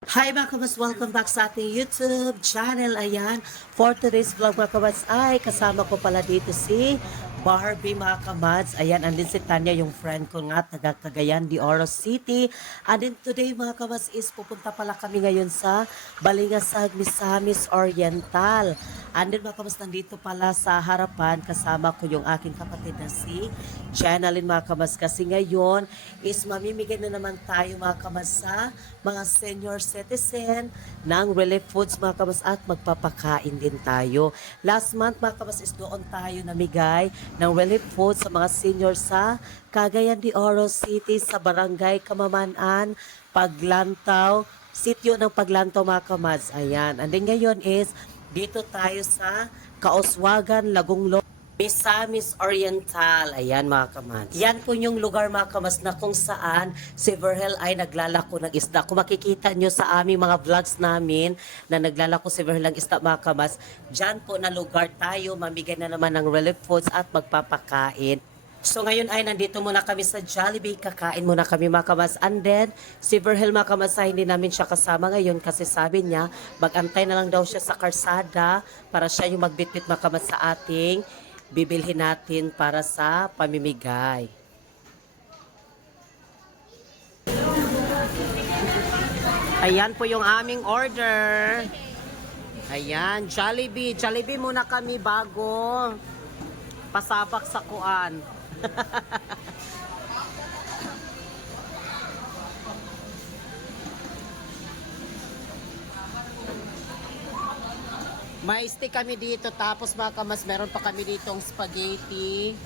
Hi mga kabats! Welcome back sa ating YouTube channel. Ayan, for today's vlog mga kabats ay kasama ko pala dito si Barbie mga kabats. Ayan, andin si Tanya, yung friend ko nga, taga Cagayan de Oro City. And then today mga kabats is pupunta pala kami ngayon sa Balingasag, Misamis Oriental. And then mga kabats, nandito pala sa harapan kasama ko yung aking kapatid na si Channeline mga kabats. Kasi ngayon is mamimigay na naman tayo mga kabats sa mga senior citizen ng relief foods mga kabas at magpapakain din tayo. Last month mga kabas is doon tayo namigay ng relief foods sa mga senior sa Cagayan de Oro City sa Barangay Kamamanaan, Paglantaw, sityo ng Paglantaw mga kamads. Ayan. And then ngayon is dito tayo sa Kauswagan, Lagong Misamis Oriental. Ayan mga kamas. Yan po yung lugar mga kamas na kung saan si Verhel ay naglalako ng isda. Kung makikita nyo sa aming mga vlogs namin na naglalako si Verhel ng isda mga kamas, dyan po na lugar tayo mamigay na naman ng relief foods at magpapakain. So ngayon ay nandito muna kami sa Jollibee, kakain muna kami mga kamas. And then, si Verhel mga kamas ay hindi namin siya kasama ngayon kasi sabi niya, mag-antay na lang daw siya sa karsada para siya yung magbitbit mga kamas sa ating bibilhin natin para sa pamimigay. Ayan po yung aming order. Ayan, Jollibee. Jollibee muna kami bago pasabak sa kuan. May steak kami dito, tapos mga kamas, meron pa kami ditong spaghetti.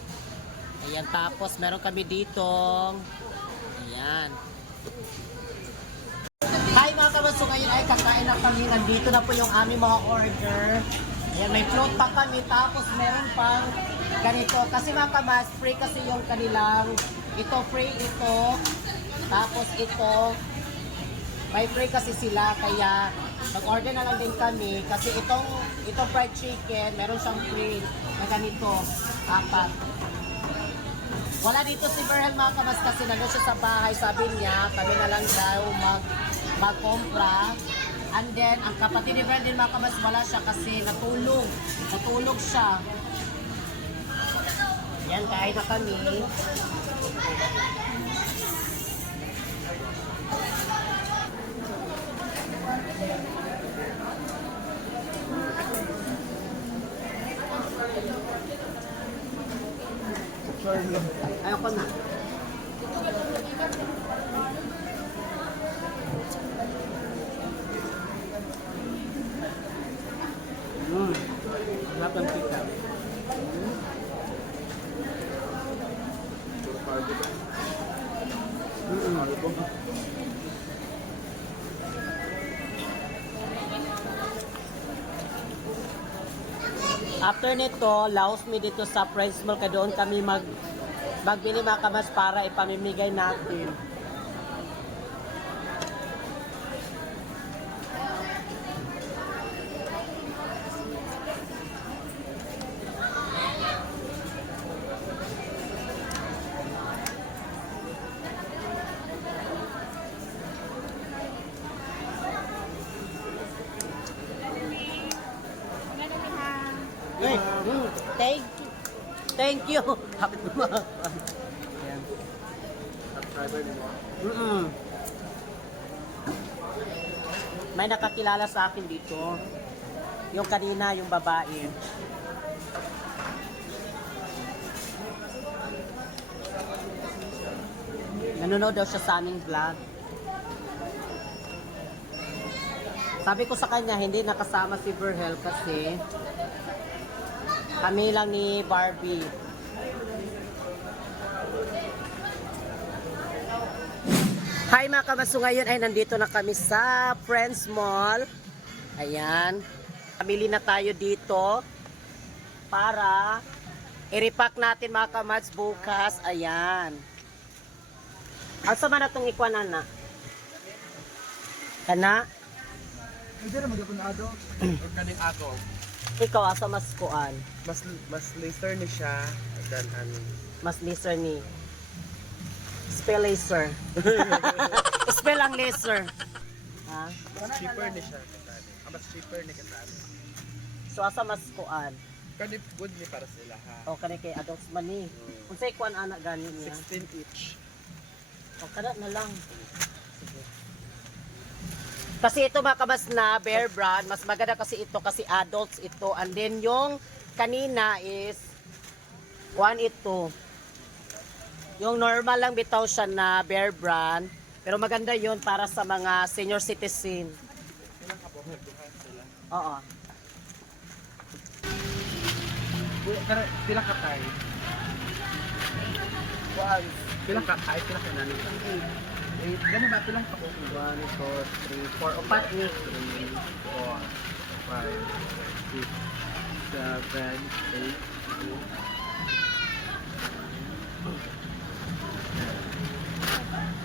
Ayan, tapos meron kami ditong, ayan. Hi mga kamas, so ngayon ay kakain na kami. Nandito na po yung aming mga order. Ayan, may float pa kami, tapos meron pang ganito. Kasi mga kamas, free kasi yung kanilang, ito free ito, tapos ito, may free kasi sila, kaya mag-order na lang din kami kasi itong fried chicken, meron siyang free na ganito, apat. Wala dito si Verhel mga kamas kasi nandun siya sa bahay, sabi niya, kami na lang daw mag-compra. And then, ang kapatid ni Verhel din mga kamas, wala siya kasi natulog siya. Yan, kain na kami. Ayoko na. Sarap ng pika. After nito, laos mi dito sa Price Mall, ka doon kami magbili mga kamas para ipamimigay natin. Thank you. Thank you. Kapit mo. Ayan. May nakakilala sa akin dito. Yung kanina, yung babae. Nanonood daw siya sa aming vlog. Sabi ko sa kanya, hindi nakasama si Verhel kasi kami lang ni Barbie. Hi mga kamaso, ngayon ay nandito na kami sa Friends Mall. Ayan. Pamili na tayo dito para i-repack natin mga kamats bukas. Ayan. Asa man na itong ikwanan na? Kana? Hindi na magapon ato. Or kaning ato. Ikaw asa mas kuan? Mas laser ni siya than ano. Mas laser ni. Spell laser. Spell ang laser. Ha? Mas cheaper ni siya kasali. Mas cheaper ni kasali. So asa mas kuan? Kani good ni para sila ha. O kani kay adults man ni. Unsay kuan anak gani niya? 16 each. O kada na lang. Sige. Kasi ito mga kabas na Bear Brand, mas maganda kasi ito kasi adults ito. And then yung kanina is kuan ito. Yung normal lang bitaw siya na Bear Brand. Pero maganda yun para sa mga senior citizen. Ilang kabuhat sila. Oo. Pila ka tayo? One. Pila ka tayo? Pila ka nani? 8. Gani ba? Pilang ka po? 1, 2, 3, 4. Upat ni. 3, 4, 5, 6, 7, 8,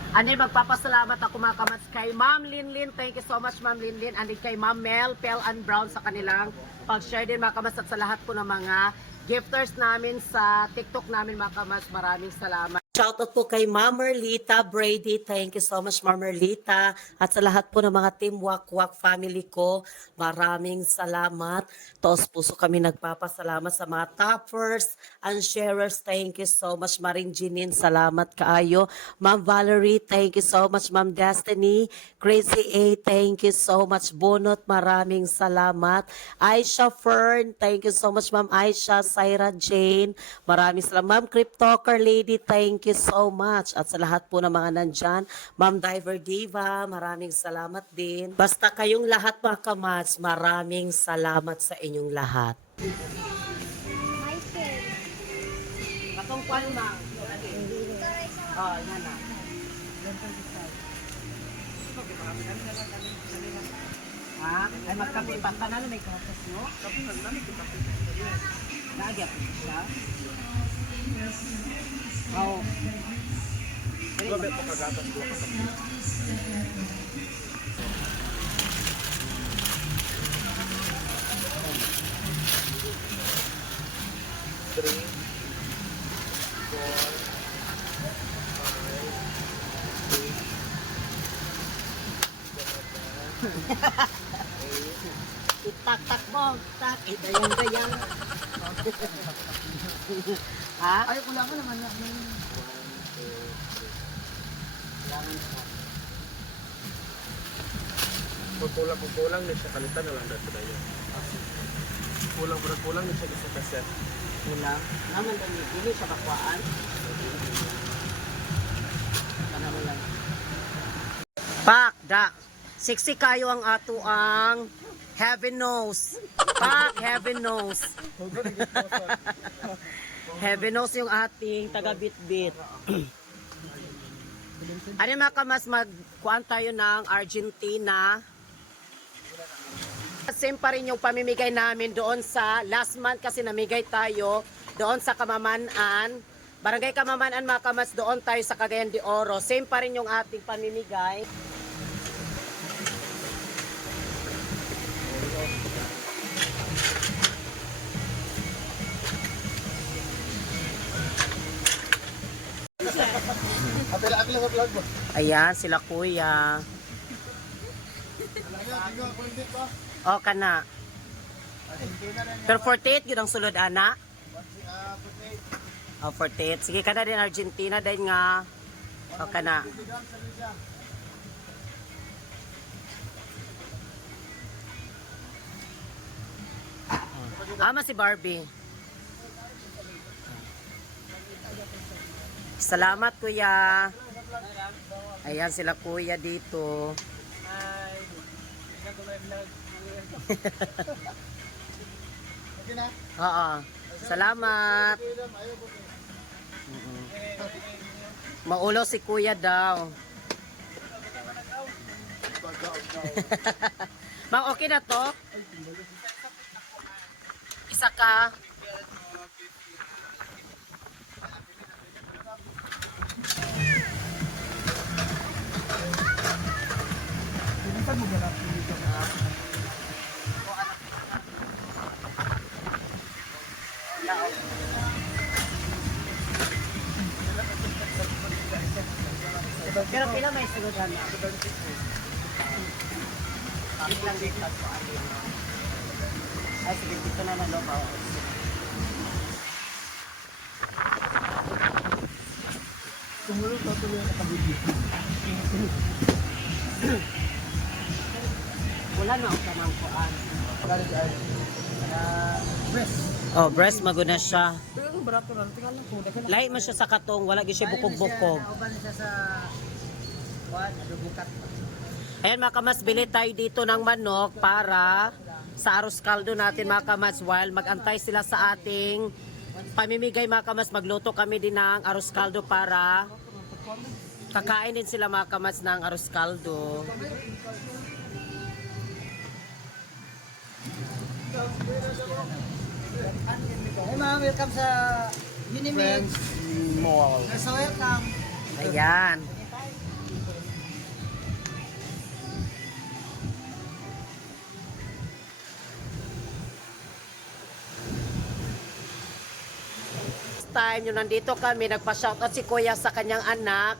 And then magpapasalamat ako mga kamats kay Ma'am Linlin. Thank you so much Ma'am Linlin. And then kay Ma'am Mel, Pel and Brown sa kanilang pag-share din mga kamats at sa lahat po ng mga gifters namin sa TikTok namin mga kamats. Maraming salamat. Shoutout po kay Ma'am Merlita Brady. Thank you so much Ma'am Merlita. At sa lahat po ng mga team Wakwak family ko, maraming salamat. Taos puso kami nagpapasalamat sa mga toppers and sharers. Thank you so much Maring Jinin. Salamat kaayo. Ma'am Valerie, thank you so much. Ma'am Destiny, Crazy A, thank you so much. Bunot, maraming salamat. Aisha Fern, thank you so much Ma'am Aisha. Syra Jane, maraming salamat. Ma'am Cryptoker Lady, thank you so much. At sa lahat po ng mga nandyan, Ma'am Diver Diva, maraming salamat din. Basta kayong lahat mga kamats, maraming salamat sa inyong lahat. Katong kwan ma. Oh, yan na. Ha? Ay magkape pa ka na may kapas no? Kapag nami ko kapit. Nagyat siya. Oh. Grabe pa kagatas ko kapit. Three, 4, 5, 6, 7, 8. Itak-tak mo. Tak. Idayang-dayang. Ha? Ay, wala ko naman na. Kulang na siya, kalitan na lang dito na yun. Kulang na siya isa kaset. Wala. Naman lang hindi siya bakwaan. Naman lang. Pak, da. Sexy kayo ang ato ang Heaven knows. Pak, heaven knows. Heaven knows yung ating taga-bit-bit. Ano mga kamas, magkuhan tayo ng Argentina. Same pa rin yung pamimigay namin doon sa last month kasi namigay tayo doon sa Kamamanan. Barangay Kamamanan mga kamas, doon tayo sa Cagayan de Oro. Same pa rin yung ating pamimigay. Ayan, sila kuya. O, kana. Pero 48 yun ang sulod, ana? O, 48. Sige, kana din Argentina, dahil nga. O, kana. Ama si Barbie. Salamat kuya. Ayan sila kuya dito. Oo. Salamat. Maulo si kuya daw. Mang okay na to? Isa ka. Pero pila may suludan na? Balik lang dito po. Ay, sige, dito na lang ako. Tumulong pa tuloy na kabibig. Wala na ako tamang kuan. Press. Oh, breast maguna siya. Pero ang barato na, tingnan lang po. Lahi man siya sa katong, wala gyud siya bukog-bukog. Nauban siya sa kuan, bukat. Ayan mga kamas, bili tayo dito ng manok para sa arroz caldo natin mga kamas. While magantay sila sa ating pamimigay mga kamas, magluto kami din ng arroz caldo para kakain din sila mga kamas ng arroz caldo. Hey ma'am, welcome sa Unimix. Mall. So welcome. Ayan. Time yung nandito kami, nagpa-shoutout si Kuya sa kanyang anak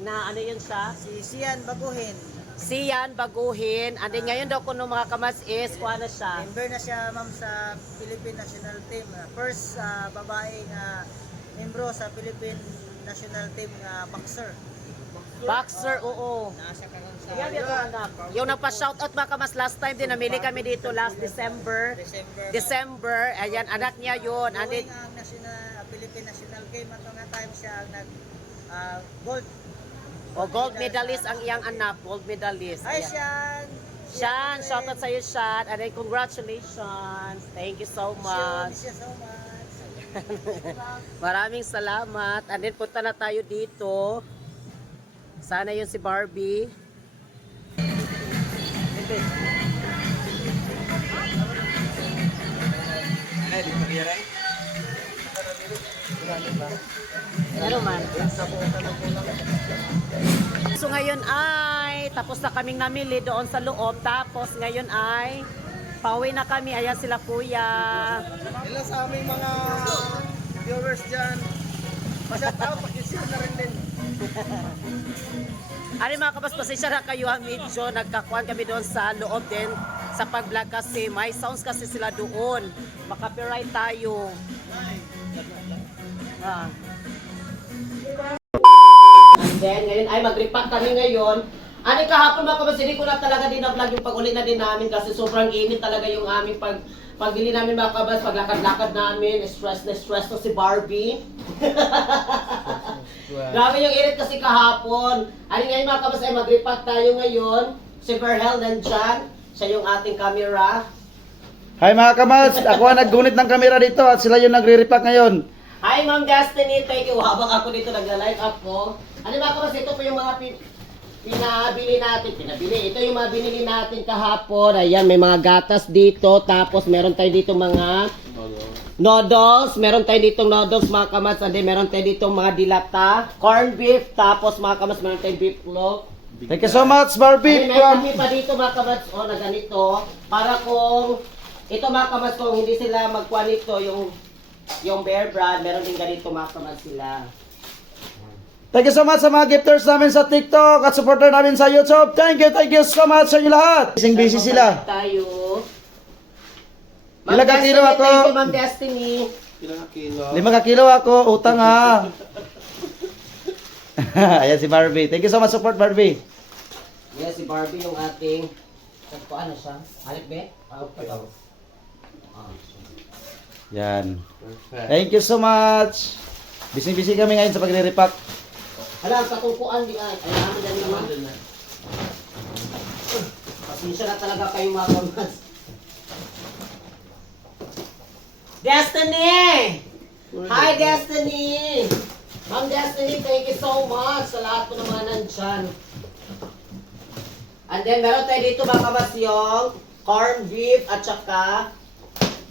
na ano yun siya? Si Sian Baguhin. Sian Baguhin. And then ngayon daw kuno mga kamas is, kuha na siya. Member na siya ma'am sa Philippine National Team. First babaeng membro sa Philippine National Team boxer. Boxer, oo. Nasa karon sa Yan yung anak. Yung nagpa-shoutout mga kamas last time din, namili kami dito last December. December, ayan, anak niya yun. And then, ang Philippine National Game at nga time siya nag gold. gold medalist ang iyang anak, gold medalist. Hi Ayan. Sian. Shan, shoutout sa'yo, Shan. And then, congratulations. Thank you so much. Miss you so much. Maraming salamat. And then, punta na tayo dito. Sana yun si Barbie. Ano man? So ngayon ay tapos na kaming namili doon sa loob. Tapos ngayon ay pauwi na kami. Ayan sila kuya. Hello sa aming mga viewers dyan. Pasyaw, pakishare na rin din. Ano mga kabas, pasensya na kayo ha, medyo nagkakuan kami doon sa loob din sa pag-vlog kasi may sounds kasi sila doon. Maka-copyright tayo. Ah. And then, ngayon ay mag-repack kami ngayon. Ani kahapon mga kabas, hindi ko na talaga din na-vlog yung pag-uli na din namin kasi sobrang init talaga yung aming pagbili namin mga kabas, paglakad-lakad namin, stress na si Barbie. Grabe yung init kasi kahapon. Ay ngayon mga kabas ay mag-repack tayo ngayon. Si Verhel nandyan. Siya yung ating camera. Hi mga kamats, ako ang naggunit ng kamera dito at sila yung nagre-repack ngayon. Hi Ma'am Destiny, thank you. Habang ako dito nagla-live up ko. Ano mga kabas, ito po yung mga pinabili natin. Ito yung mga binili natin kahapon. Ayan, may mga gatas dito. Tapos meron tayo dito mga noodles. Meron tayo dito noodles mga kamats. And then meron tayo dito mga dilata. Corn beef. Tapos mga kamats, meron tayo beef loaf. Thank you so much Barbie. May kami pa dito mga kamats. O, na ganito. Para kung ito mga kamats, kung hindi sila magkuha nito, yung Bear Brand, meron din ganito mga kamats sila. Thank you so much sa mga gifters namin sa TikTok at supporter namin sa YouTube. Thank you so much sa inyo lahat. Busy sila. Tayo. Ilang ka kilo ako? Thank you, Ma'am Destiny. 5 kilo ako, utang ha. Ayan si Barbie. Thank you so much support Barbie. Yes, si Barbie yung ating ano siya? Alipbe? Okay. Yan. Thank you so much. Busy kami ngayon sa pagre-repack. Hala, ang katungkuan di ay. Ay, namin dyan naman. Pasensya na talaga kayo mga kamas. Destiny! Hi, Destiny! Ma'am Destiny, thank you so much sa lahat po ng mga nandyan. And then, meron tayo dito mga kamas yung corn beef at saka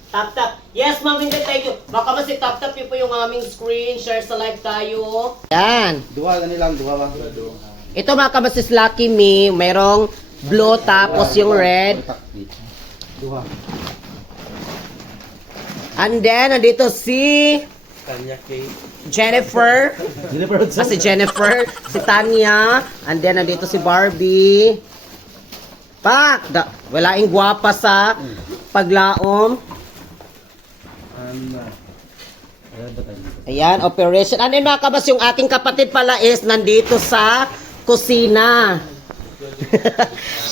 tap. Yes, ma'am, hindi, thank you. Baka mas tap yun po yung aming screen. Share sa live tayo. Yan. Duha ba? Ito mga kamas is Lucky Me. Merong blue tapos yung red. Duha. And then, nandito si Jennifer. Si Jennifer. Si Tanya. And then, nandito si Barbie. Pak! Walaing gwapa sa paglaom. Ayan, operation. Ano yun mga kabas, yung aking kapatid pala is nandito sa kusina.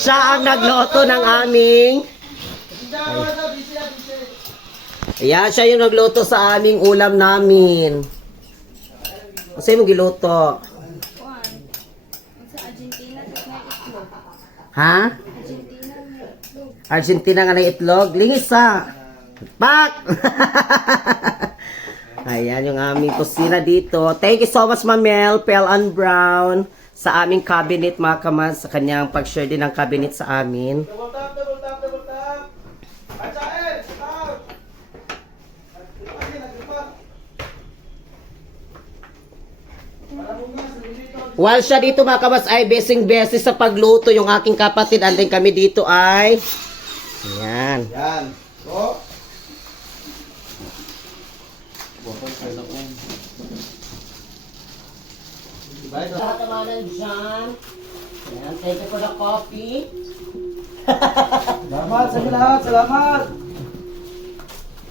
Siya ang nagluto ng aming... Ayan, siya yung nagluto sa aming ulam namin. Kasi yung giluto. Sa Argentina, tapos may itlog. Ha? Argentina, may itlog. Argentina nga ng itlog. Lingis ha. Pak! Ayan yung aming kusina dito. Thank you so much, Mamel, Pel and Brown, sa aming cabinet, mga kamas, sa kanyang pag-share din ng cabinet sa amin. Double tap, double tap, double tap. At sa end, out. While siya dito, mga kamas, ay besing-besi sa pagluto yung aking kapatid, and then kami dito ay... Ayan. Yan. So, Lahat naman nandyan. Ayan, thank you for the coffee. salamat sa inyo lahat. Salamat.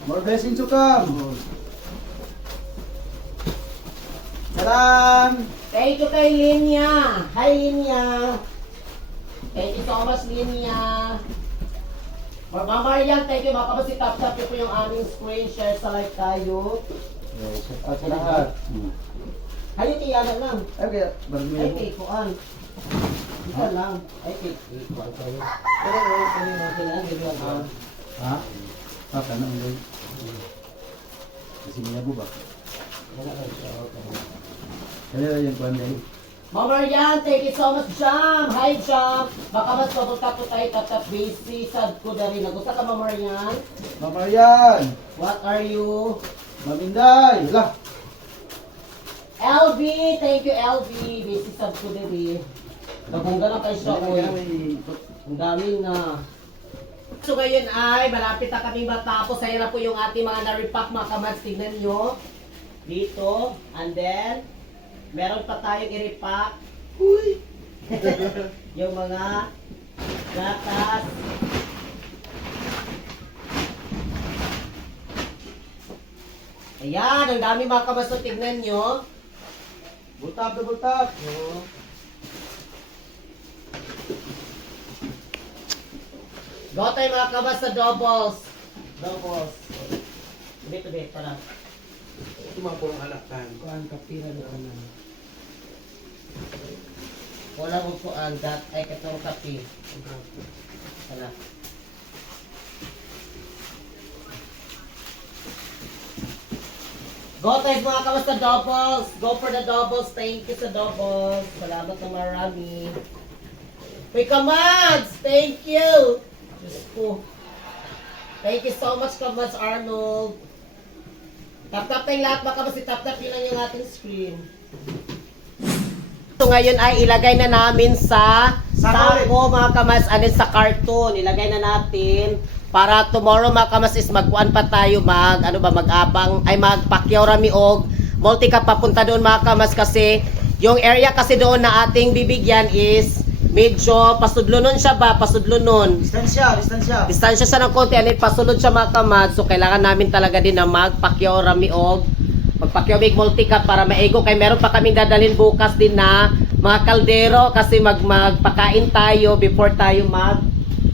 More blessings to come. Salam. Thank you kay Linya. Hi, Linya. Thank you so much, Linya. Mama Marian, thank you. Makapasi tap-tap niyo po yung aming screen share sa live tayo. Shout out sa lahat. Hayo, tiyanan lang. Okay, Ay, barangay mo. kay Kuan. Isa lang. Ay, kay Kuan kayo. Pero, okay lang. Ganyan lang. Ha? Ah, tanong mo. Kasi niya ba? Wala lang siya. Okay. Kaya yung kuwan dahil. Mama Marian, thank you so much, Jam. Hi, Jam. Baka mas tututap po tayo tatap busy. Sad ko na rin. Nagusta ka, Mama Marian? Mamarian. What are you? Maminday. Lah. LV, thank you, LV. Busy sad ko na rin. Nabungga na kayo siya, uy. Ang dami na. So ngayon ay, malapit na kaming matapos. Ayan na po yung ating mga na-repack, mga kamats. Tignan nyo. Dito. And then, meron pa tayong i-repack. Uy! Yung mga gatas. Ayan, ang dami mga kamats. So, tignan nyo. Bultap, double tap. Go tayo mga kabas sa doubles. Doubles. Bit pala. Ito mga purong alaktan. Kuan kapira na naman. Wala mo po ang dat ay katong kapi. Wala. Go tayo mga kabas sa doubles. Go for the doubles. Thank you sa doubles. Salamat na marami. Uy, Kamads! Thank you! Diyos ko. Thank you so much, Kamads Arnold. Tap-tap tayong lahat, baka mas tap-tap yun lang yung ating screen. So ngayon ay ilagay na namin sa sako, mga Kamads, and then sa carton. Ilagay na natin para tomorrow, mga Kamads, is magkuan pa tayo magpakyaw rami og multi ka papunta doon, mga Kamads, kasi yung area kasi doon na ating bibigyan is medyo pasudlonon siya ba? Pasudlonon. Distansya, distansya. Distansya siya ng konti, anit pasulod siya, mga Kamads. So kailangan namin talaga din na magpakyaw rami og magpakyaw big multi-cut para maigo. Kaya meron pa kaming dadalhin bukas din na mga kaldero kasi magpakain tayo before tayo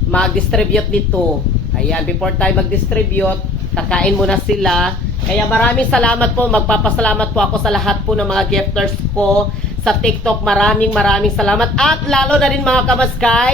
mag-distribute nito. Ayan, before tayo mag-distribute, kakain muna sila. Kaya maraming salamat po, magpapasalamat po ako sa lahat po ng mga gifters ko sa TikTok. Maraming salamat. At lalo na rin, mga kamaskay,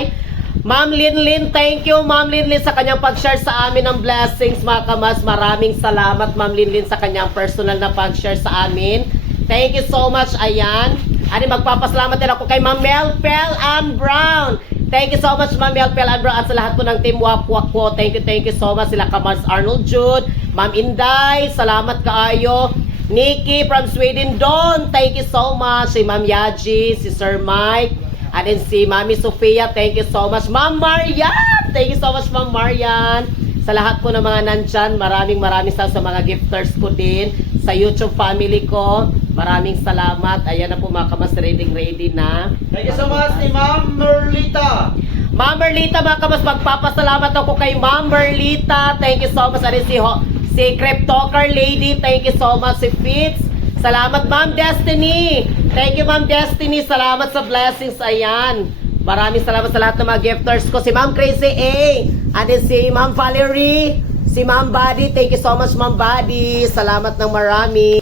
Ma'am Linlin, thank you Ma'am Linlin sa kanyang pag-share sa amin ng blessings, mga kamas. Maraming salamat, Ma'am Linlin, sa kanyang personal na pag-share sa amin. Thank you so much. Ayan. Ani, magpapasalamat din ako kay Ma'am Mel Pel and Brown. Thank you so much, Ma'am Mel Pel and Brown, at sa lahat po ng team Wap Wap ko. Thank you so much. Sila Kamads Arnold Jude, Ma'am Inday, salamat kaayo. Nikki from Sweden, Don, thank you so much. Si Ma'am Yaji, si Sir Mike, and then si Mami Sofia, thank you so much. Ma'am Marian, thank you so much, Ma'am Marian. Sa lahat po ng mga nandyan, maraming salamat sa mga gifters ko din. Sa YouTube family ko, maraming salamat. Ayan na po, mga kamas, ready na. Thank you so much ni Ma'am Merlita. Ma'am Merlita, mga kamas, magpapasalamat ako kay Ma'am Merlita. Thank you so much. Ano si Cryptoker Lady, thank you so much. Si Fitz, salamat Ma'am Destiny. Thank you Ma'am Destiny, salamat sa blessings. Ayan, maraming salamat sa lahat ng mga gifters ko. Si Ma'am Crazy A, and then si Ma'am Valerie, si Ma'am Buddy, thank you so much Ma'am Buddy. Salamat ng marami.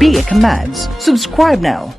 Be a Commands. Subscribe now.